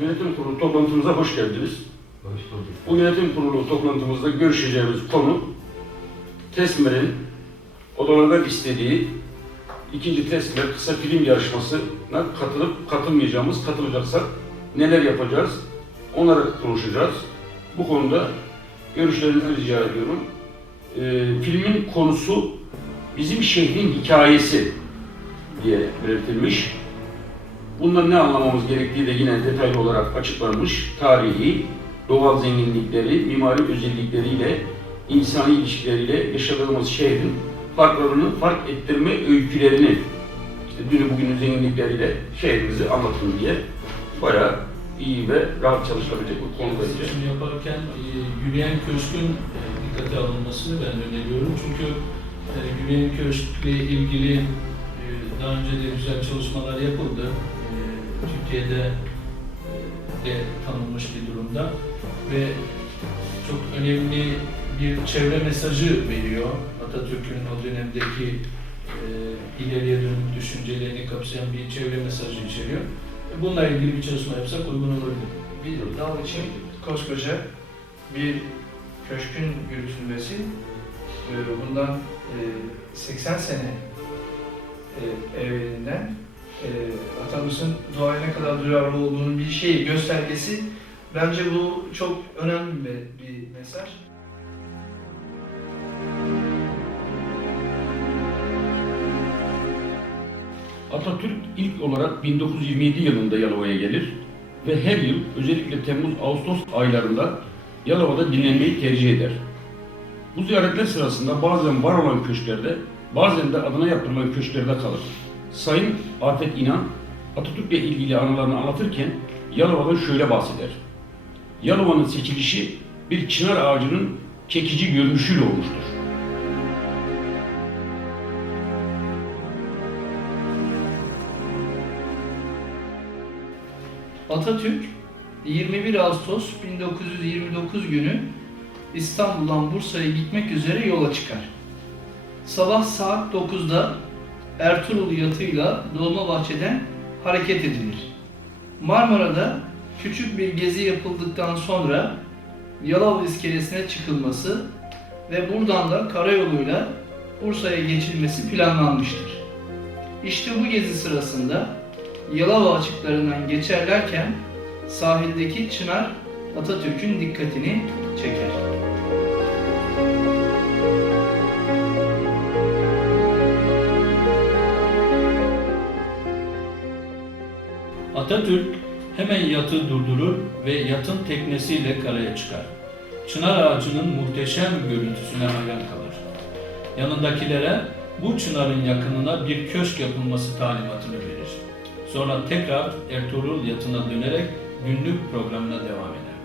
Yönetim kurulu toplantımıza hoş geldiniz. Hoş bulduk. Bu yönetim kurulu toplantımızda görüşeceğimiz konu TESMER'in odalardan istediği ikinci TESMER kısa film yarışmasına katılıp katılmayacağımız, katılacaksak neler yapacağız onları konuşacağız. Bu konuda görüşlerinizi rica ediyorum. Ee, filmin konusu bizim şehrin hikayesi diye belirtilmiş. Bundan ne anlamamız gerektiği de yine detaylı olarak açıklanmış. Tarihi, doğal zenginlikleri, mimari özellikleriyle, insani ilişkileriyle yaşadığımız şehrin farklarını fark ettirme öykülerini, işte dünü bugünün zenginlikleriyle şehrimizi anlatın diye bayağı iyi ve rahat çalışılabilecek bir konu bence. Seçim yaparken e, yürüyen köşkün e, dikkate alınmasını ben öneriyorum. Çünkü e, yürüyen köşkle ilgili daha önce de güzel çalışmalar yapıldı. E, Türkiye'de e, de tanınmış bir durumda ve çok önemli bir çevre mesajı veriyor. Atatürk'ün o dönemdeki e, ileriye dönük düşüncelerini kapsayan bir çevre mesajı içeriyor. E, Bununla ilgili bir çalışma yapsak uygun olabilir. bir dal için koskoca bir köşkün yürütülmesi e, bundan e, 80 sene e, evvelinden e, atamızın doğaya ne kadar duyarlı olduğunun bir şeyi göstergesi bence bu çok önemli bir, bir mesaj. Atatürk ilk olarak 1927 yılında Yalova'ya gelir ve her yıl özellikle Temmuz-Ağustos aylarında Yalova'da dinlenmeyi tercih eder. Bu ziyaretler sırasında bazen var olan köşklerde, bazen de adına yaptırılan köşklerde kalır. Sayın Afet İnan, Atatürk'le ilgili anılarını anlatırken Yalova'dan şöyle bahseder. Yalova'nın seçilişi bir çınar ağacının çekici görünüşüyle olmuştur. Atatürk 21 Ağustos 1929 günü İstanbul'dan Bursa'ya gitmek üzere yola çıkar. Sabah saat 9'da Ertuğrul yatıyla Dolmabahçe'den hareket edilir. Marmara'da küçük bir gezi yapıldıktan sonra Yalova iskelesine çıkılması ve buradan da karayoluyla Bursa'ya geçilmesi planlanmıştır. İşte bu gezi sırasında Yalova açıklarından geçerlerken sahildeki çınar Atatürk'ün dikkatini çeker. Atatürk hemen yatı durdurur ve yatın teknesiyle karaya çıkar. Çınar ağacının muhteşem görüntüsüne hayran kalır. Yanındakilere bu çınarın yakınına bir köşk yapılması talimatını verir. Sonra tekrar Ertuğrul yatına dönerek günlük programına devam eder.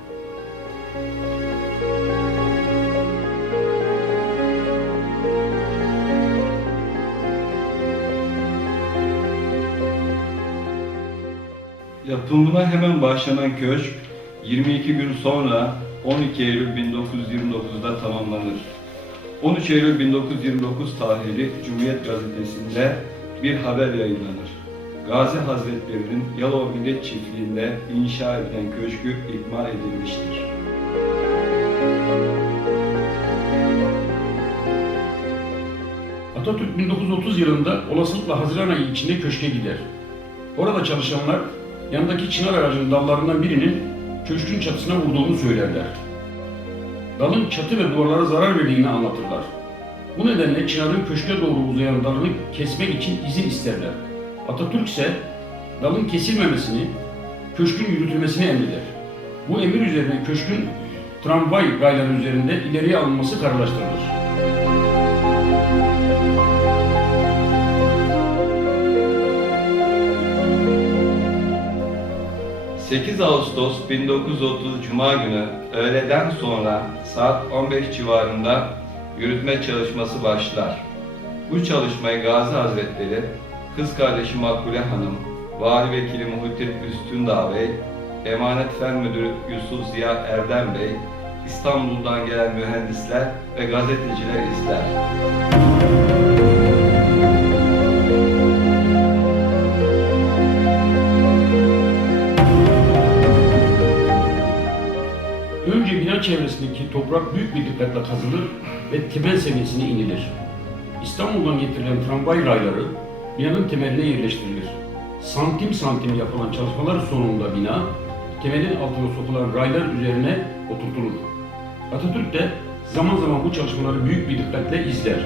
Yapımına hemen başlanan köşk 22 gün sonra 12 Eylül 1929'da tamamlanır. 13 Eylül 1929 tarihli Cumhuriyet Gazetesi'nde bir haber yayınlanır. Gazi Hazretleri'nin Yalova Millet Çiftliği'nde inşa edilen köşkü ikmal edilmiştir. Atatürk 1930 yılında olasılıkla Haziran ayı içinde köşke gider. Orada çalışanlar yanındaki çınar ağacının dallarından birinin köşkün çatısına vurduğunu söylerler. Dalın çatı ve duvarlara zarar verdiğini anlatırlar. Bu nedenle çınarın köşke doğru uzayan dalını kesmek için izin isterler. Atatürk ise dalın kesilmemesini, köşkün yürütülmesini emreder. Bu emir üzerine köşkün tramvay rayları üzerinde ileriye alınması kararlaştırılır. 8 Ağustos 1930 Cuma günü öğleden sonra saat 15 civarında yürütme çalışması başlar. Bu çalışmayı Gazi Hazretleri, kız kardeşi Makbule Hanım, Vali Vekili Muhittin Üstündağ Bey, Emanet Fen Müdürü Yusuf Ziya Erdem Bey, İstanbul'dan gelen mühendisler ve gazeteciler izler. Toprak büyük bir dikkatle kazılır ve temel seviyesine inilir. İstanbul'dan getirilen tramvay rayları binanın temeline yerleştirilir. Santim santim yapılan çalışmalar sonunda bina, temelin altına sokulan raylar üzerine oturtulur. Atatürk de zaman zaman bu çalışmaları büyük bir dikkatle izler.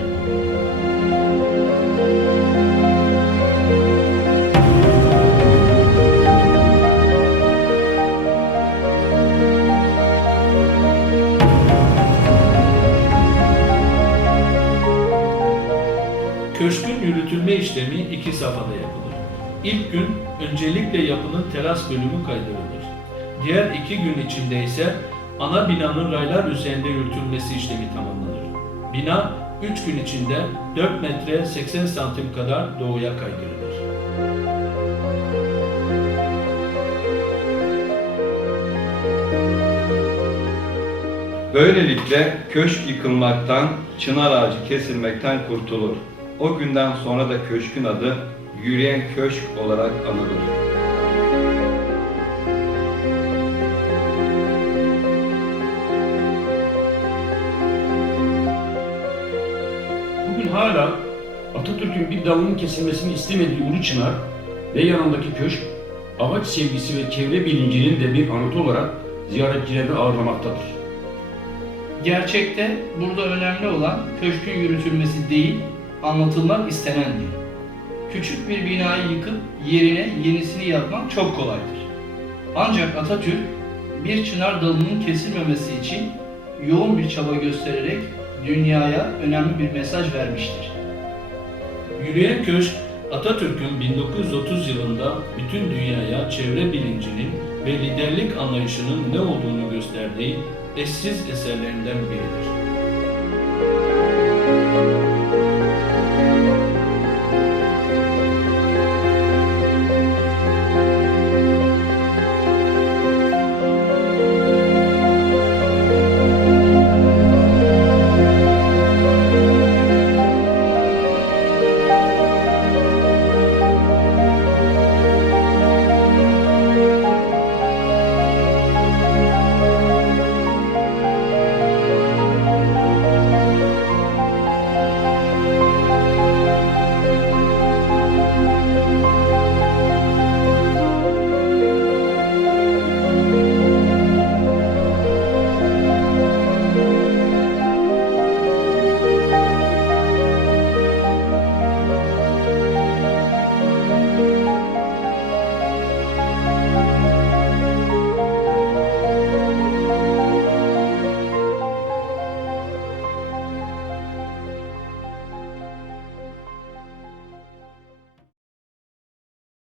Safhada yapılır. İlk gün öncelikle yapının teras bölümü kaydırılır. Diğer iki gün içinde ise ana binanın raylar üzerinde yürütülmesi işlemi tamamlanır. Bina 3 gün içinde 4 metre 80 santim kadar doğuya kaydırılır. Böylelikle köşk yıkılmaktan, çınar ağacı kesilmekten kurtulur. O günden sonra da köşkün adı Yürüyen Köşk olarak anılır. Bugün hala Atatürk'ün bir dalının kesilmesini istemediği Ulu Çınar ve yanındaki köşk, ağaç sevgisi ve çevre bilincinin de bir anıtı olarak ziyaretçilerini ağırlamaktadır. Gerçekte burada önemli olan köşkün yürütülmesi değil, anlatılmak istenendir. Küçük bir binayı yıkıp yerine yenisini yapmak çok kolaydır. Ancak Atatürk bir çınar dalının kesilmemesi için yoğun bir çaba göstererek dünyaya önemli bir mesaj vermiştir. Yürüyen Köşk, Atatürk'ün 1930 yılında bütün dünyaya çevre bilincinin ve liderlik anlayışının ne olduğunu gösterdiği eşsiz eserlerinden biridir.